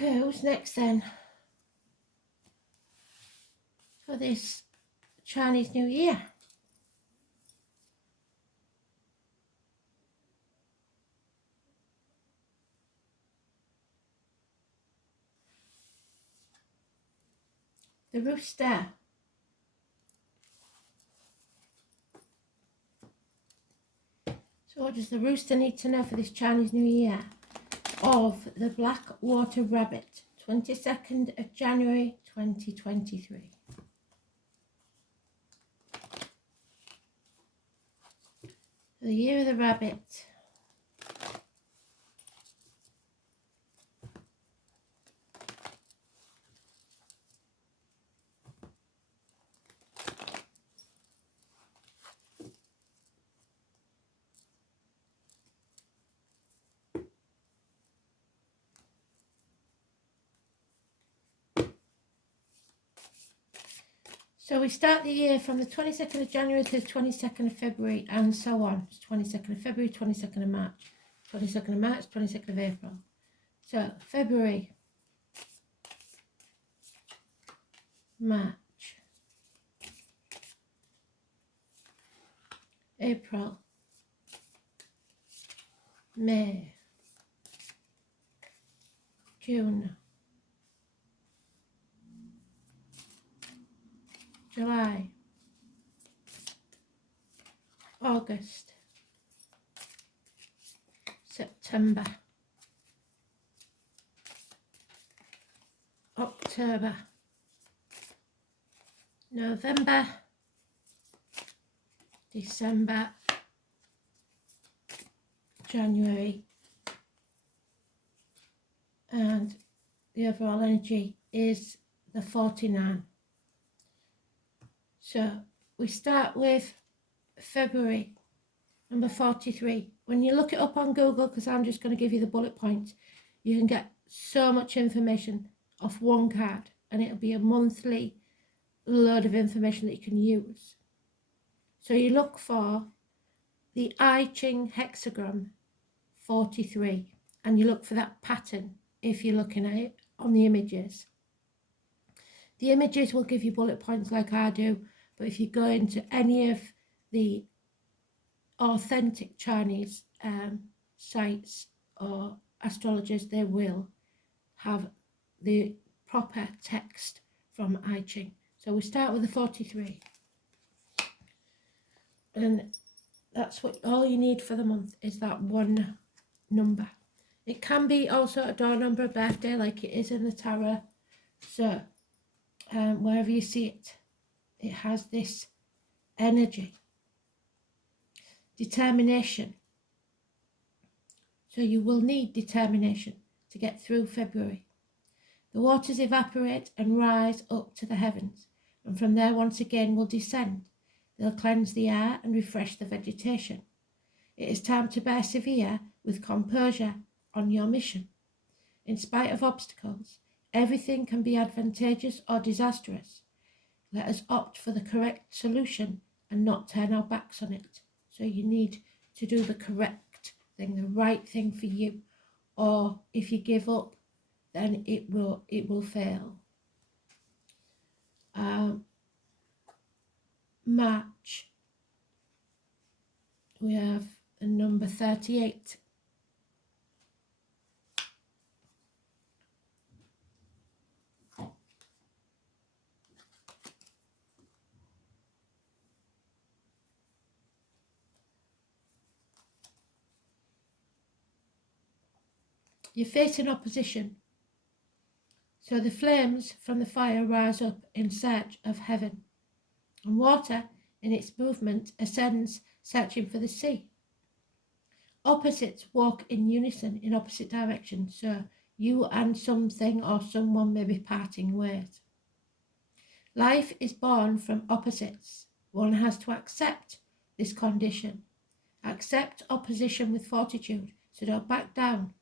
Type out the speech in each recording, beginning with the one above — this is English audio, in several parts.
Okay, who's next then? For this Chinese New Year. The Rooster. So what does the Rooster need to know for this Chinese New Year? Of the Black Water Rabbit, 22nd of January 2023. The Year of the Rabbit. So we start the year from the 22nd of January to the 22nd of February and so on. It's 22nd of February, 22nd of March, 22nd of March, 22nd of April. So February, March, April, May, June, July, August, September, October, November, December, January, and the overall energy is the 49. So we start with February, number 43. When you look it up on Google, because I'm just going to give you the bullet points, you can get so much information off one card, and it'll be a monthly load of information that you can use. So you look for the I Ching hexagram 43, and you look for that pattern if you're looking at it on the images. The images will give you bullet points like I do, but if you go into any of the authentic Chinese sites or astrologers, they will have the proper text from I Ching. So we start with the 43. And that's what all you need for the month is that one number. It can be also a door number, a birthday, like it is in the tarot. So wherever you see it, it has this energy, determination. So you will need determination to get through February. The waters evaporate and rise up to the heavens, and from there once again will descend. They'll cleanse the air and refresh the vegetation. It is time to persevere with composure on your mission. In spite of obstacles, everything can be advantageous or disastrous. Let us opt for the correct solution and not turn our backs on it. So you need to do the correct thing, the right thing for you. Or if you give up, then it will fail. March, we have the number 38. You're facing opposition. So the flames from the fire rise up in search of heaven, and water in its movement ascends, searching for the sea. Opposites walk in unison in opposite directions, so you and something or someone may be parting ways. Life is born from opposites. One has to accept this condition. Accept opposition with fortitude, so don't back down.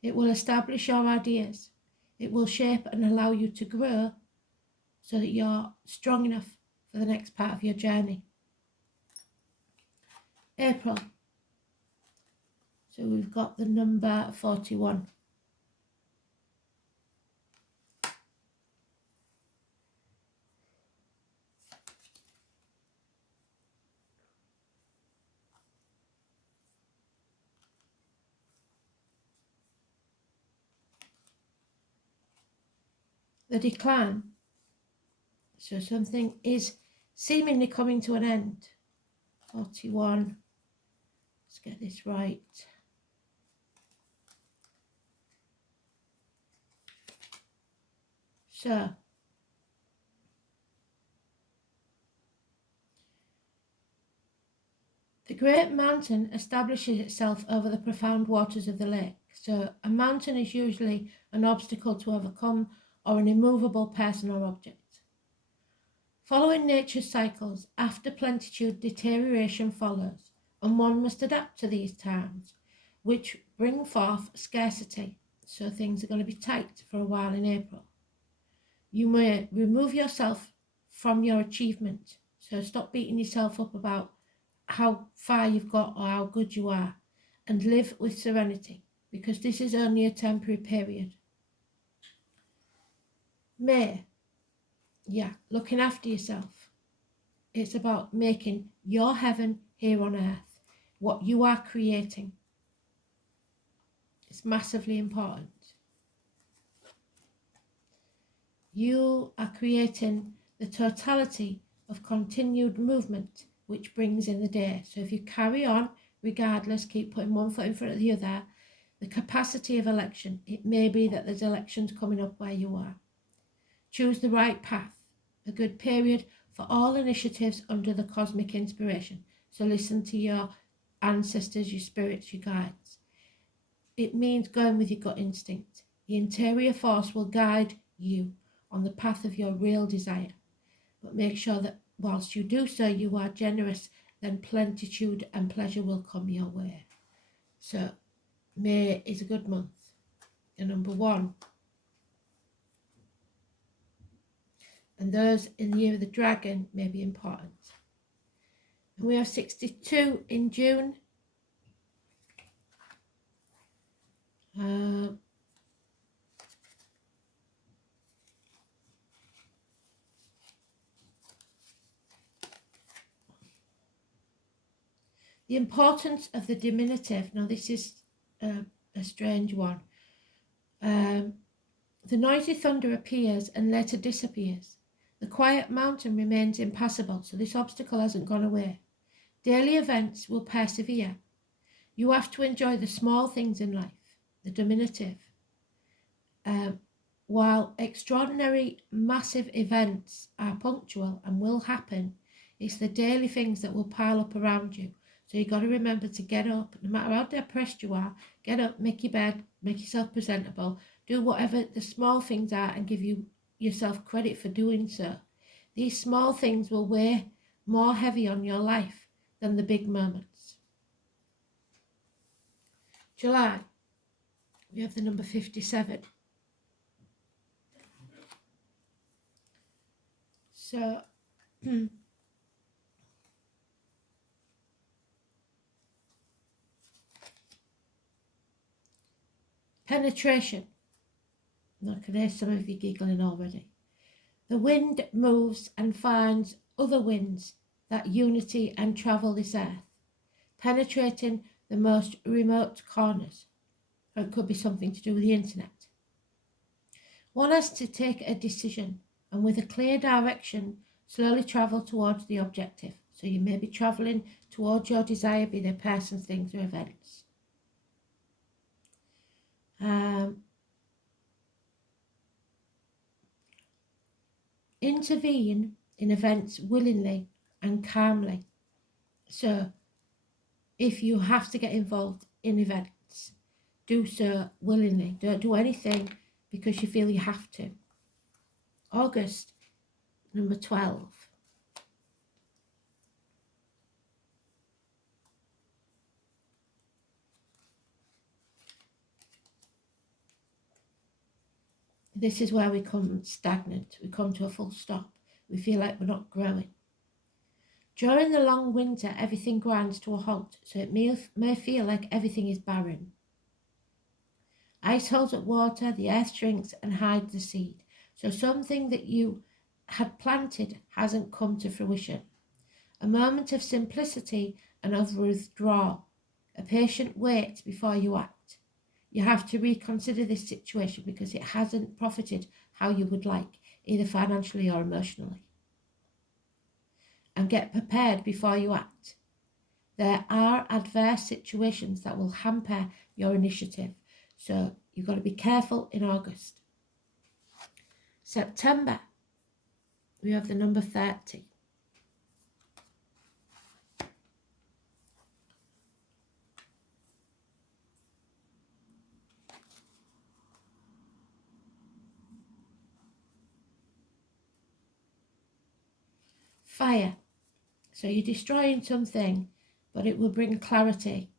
It will establish your ideas. It will shape and allow you to grow so that you're strong enough for the next part of your journey. April. So we've got the number 41. the decline. So something is seemingly coming to an end. 41. Let's get this right. So the great mountain establishes itself over the profound waters of the lake. So a mountain is usually an obstacle to overcome or an immovable person or object. Following nature's cycles, after plenitude, deterioration follows, and one must adapt to these times, which bring forth scarcity. So things are going to be tight for a while in April. You may remove yourself from your achievement. So stop beating yourself up about how far you've got or how good you are, and live with serenity, because this is only a temporary period. May, looking after yourself. It's about making your heaven here on earth, what you are creating. It's massively important. You are creating the totality of continued movement, which brings in the day. So if you carry on, regardless, keep putting one foot in front of the other, the capacity of election, it may be that there's elections coming up where you are. Choose the right path, a good period for all initiatives under the cosmic inspiration. So listen to your ancestors, your spirits, your guides. It means going with your gut instinct. The interior force will guide you on the path of your real desire. But make sure that whilst you do so, you are generous, then plenitude and pleasure will come your way. So May is a good month. And number 1. And those in the year of the dragon may be important. And we have 62 in June. The importance of the diminutive. Now this is a strange one. The noisy thunder appears and later disappears. The quiet mountain remains impassable, so this obstacle hasn't gone away. Daily events will persevere. You have to enjoy the small things in life, the diminutive. While extraordinary, massive events are punctual and will happen, it's the daily things that will pile up around you. So you've got to remember to get up, no matter how depressed you are, get up, make your bed, make yourself presentable, do whatever the small things are and give yourself credit for doing so. These small things will weigh more heavy on your life than the big moments. July, we have the number 57. So, penetration. I can hear some of you giggling already. The wind moves and finds other winds that unity and travel this earth, penetrating the most remote corners. Or it could be something to do with the internet. One has to take a decision and with a clear direction, slowly travel towards the objective. So you may be travelling towards your desire, be they persons, things or events. Intervene in events willingly and calmly. So if you have to get involved in events, do so willingly. Don't do anything because you feel you have to. August, number 12. This is where we come stagnant. We come to a full stop. We feel like we're not growing. During the long winter, everything grinds to a halt, so it may feel like everything is barren. Ice holds up water, the earth shrinks and hides the seed. So something that you had planted hasn't come to fruition. A moment of simplicity and of withdrawal. A patient wait before you act. You have to reconsider this situation because it hasn't profited how you would like, either financially or emotionally. And get prepared before you act. There are adverse situations that will hamper your initiative, so you've got to be careful in August. September, we have the number 30. Fire. So you're destroying something, but it will bring clarity.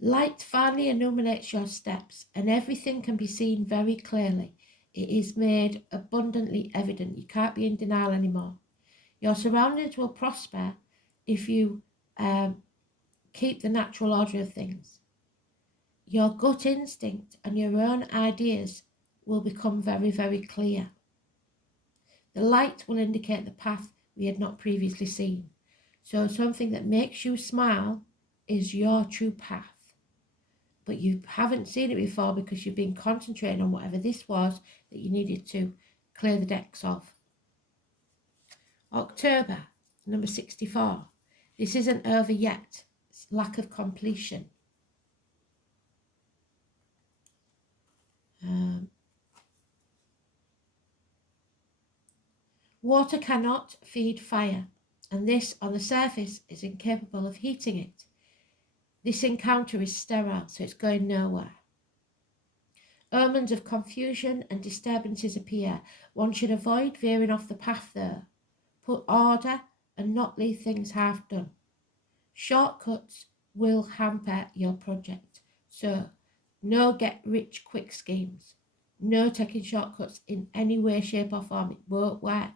Light finally illuminates your steps, and everything can be seen very clearly. It is made abundantly evident. You can't be in denial anymore. Your surroundings will prosper if you keep the natural order of things. Your gut instinct and your own ideas will become very, very clear. The light will indicate the path we had not previously seen. So something that makes you smile is your true path. But you haven't seen it before because you've been concentrating on whatever this was that you needed to clear the decks of. October, number 64. This isn't over yet. It's lack of completion. Water cannot feed fire, and this on the surface is incapable of heating it. This encounter is sterile, so it's going nowhere. Omens of confusion and disturbances appear. One should avoid veering off the path though. Put order and not leave things half done. Shortcuts will hamper your project, so no get-rich-quick schemes. No taking shortcuts in any way, shape or form. It won't work.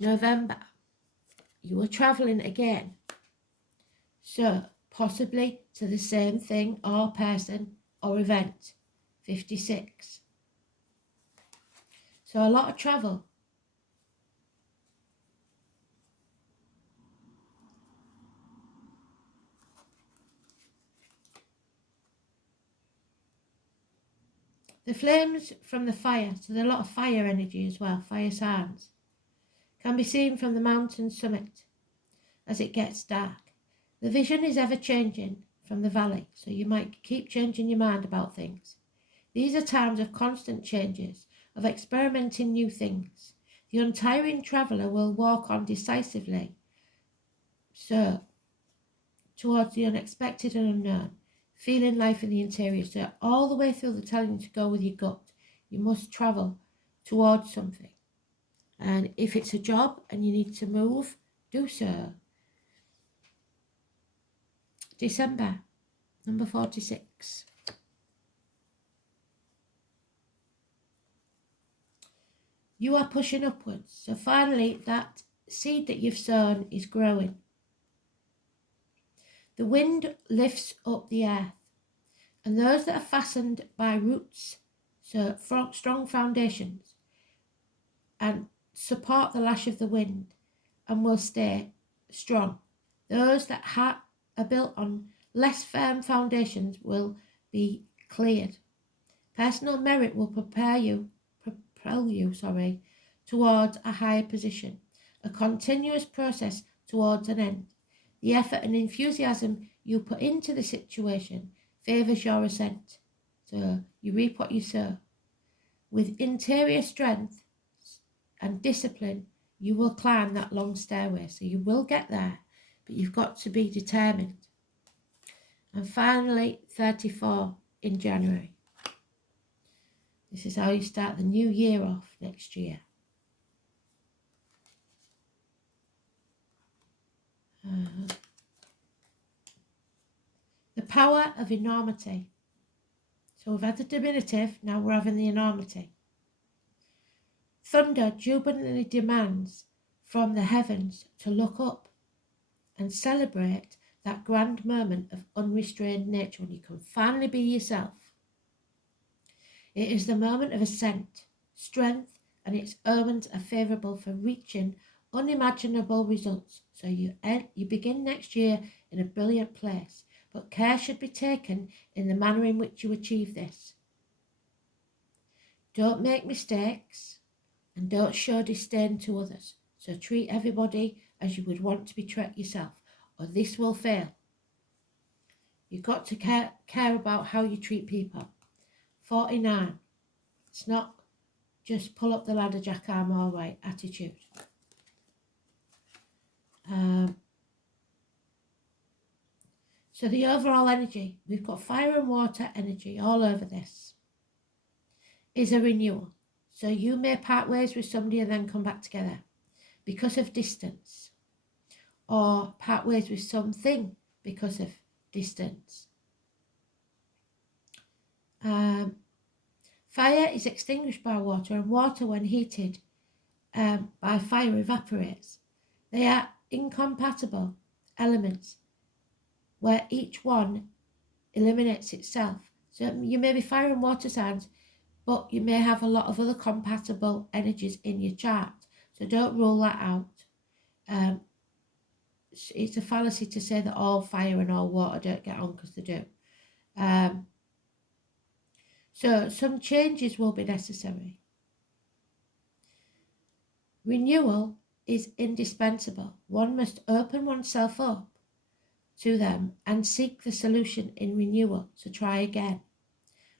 November, you are travelling again. So, possibly to the same thing or person or event. 56. So a lot of travel. The flames from the fire, so there's a lot of fire energy as well, fire signs, can be seen from the mountain summit as it gets dark. The vision is ever changing from the valley, so you might keep changing your mind about things. These are times of constant changes, of experimenting new things. The untiring traveller will walk on decisively, so towards the unexpected and unknown, feeling life in the interior. So all the way through the telling to go with your gut, you must travel towards something. And if it's a job and you need to move, do so. December, number 46. You are pushing upwards. So finally, that seed that you've sown is growing. The wind lifts up the earth, and those that are fastened by roots, so strong foundations, and support the lash of the wind and will stay strong. Those that are built on less firm foundations will be cleared. Personal merit will propel you towards a higher position, a continuous process towards an end. The effort and enthusiasm you put into the situation favours your ascent. So you reap what you sow. With interior strength and discipline, you will climb that long stairway. So you will get there, but you've got to be determined. And finally, 34 in January. This is how you start the new year off next year. The power of enormity. So we've had the diminutive, now we're having the enormity. Thunder jubilantly demands from the heavens to look up and celebrate that grand moment of unrestrained nature when you can finally be yourself. It is the moment of ascent, strength, and its omens are favourable for reaching unimaginable results. So you begin next year in a brilliant place, but care should be taken in the manner in which you achieve this. Don't make mistakes and don't show disdain to others. So treat everybody as you would want to be treated yourself, or this will fail. You've got to care about how you treat people. 49. It's not just pull up the ladder, Jack, I'm all right attitude. So the overall energy, we've got fire and water energy all over this, is a renewal. So you may part ways with somebody and then come back together because of distance, or part ways with something because of distance. Fire is extinguished by water, and water, when heated by fire, evaporates. They are incompatible elements where each one eliminates itself. So you may be fire and water signs, but you may have a lot of other compatible energies in your chart. So don't rule that out. It's a fallacy to say that all fire and all water don't get on, because they do. So some changes will be necessary. Renewal is indispensable. One must open oneself up to them and seek the solution in renewal. So try again.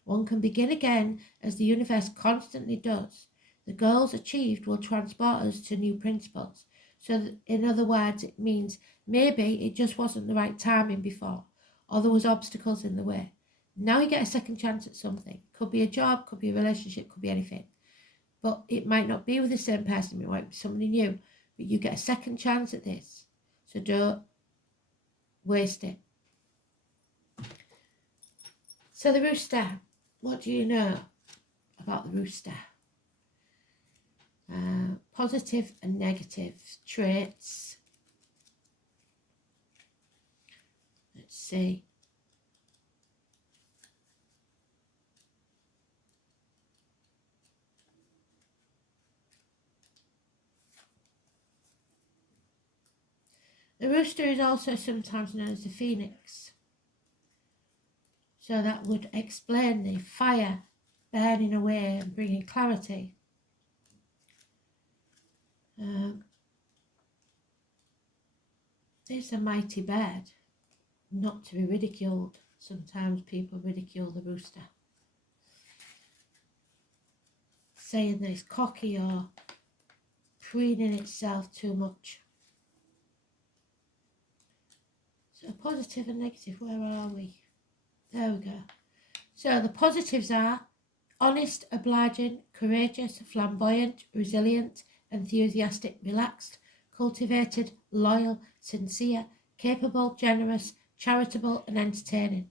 One can begin again, as the universe constantly does. The goals achieved will transport us to new principles. So in other words, it means maybe it just wasn't the right timing before, or there was obstacles in the way. Now you get a second chance at something. Could be a job, could be a relationship, could be anything. But it might not be with the same person, it might be somebody new. But you get a second chance at this. So don't waste it. So the rooster, what do you know about the rooster? Positive and negative traits. Let's see. The rooster is also sometimes known as the phoenix. So that would explain the fire burning away and bringing clarity. It's a mighty bird, not to be ridiculed. Sometimes people ridicule the rooster, saying that it's cocky or preening itself too much. So positive and negative, where are we? There we go. So the positives are honest, obliging, courageous, flamboyant, resilient, enthusiastic, relaxed, cultivated, loyal, sincere, capable, generous, charitable, and entertaining.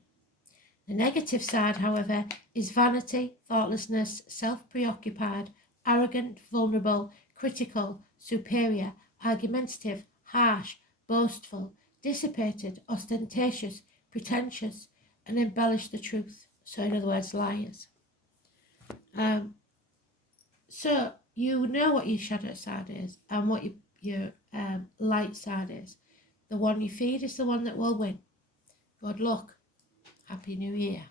The negative side, however, is vanity, thoughtlessness, self-preoccupied, arrogant, vulnerable, critical, superior, argumentative, harsh, boastful, dissipated, ostentatious, pretentious, and embellish the truth. So in other words, liars. So you know what your shadow side is and what your light side is. The one you feed is the one that will win. Good luck. Happy New Year.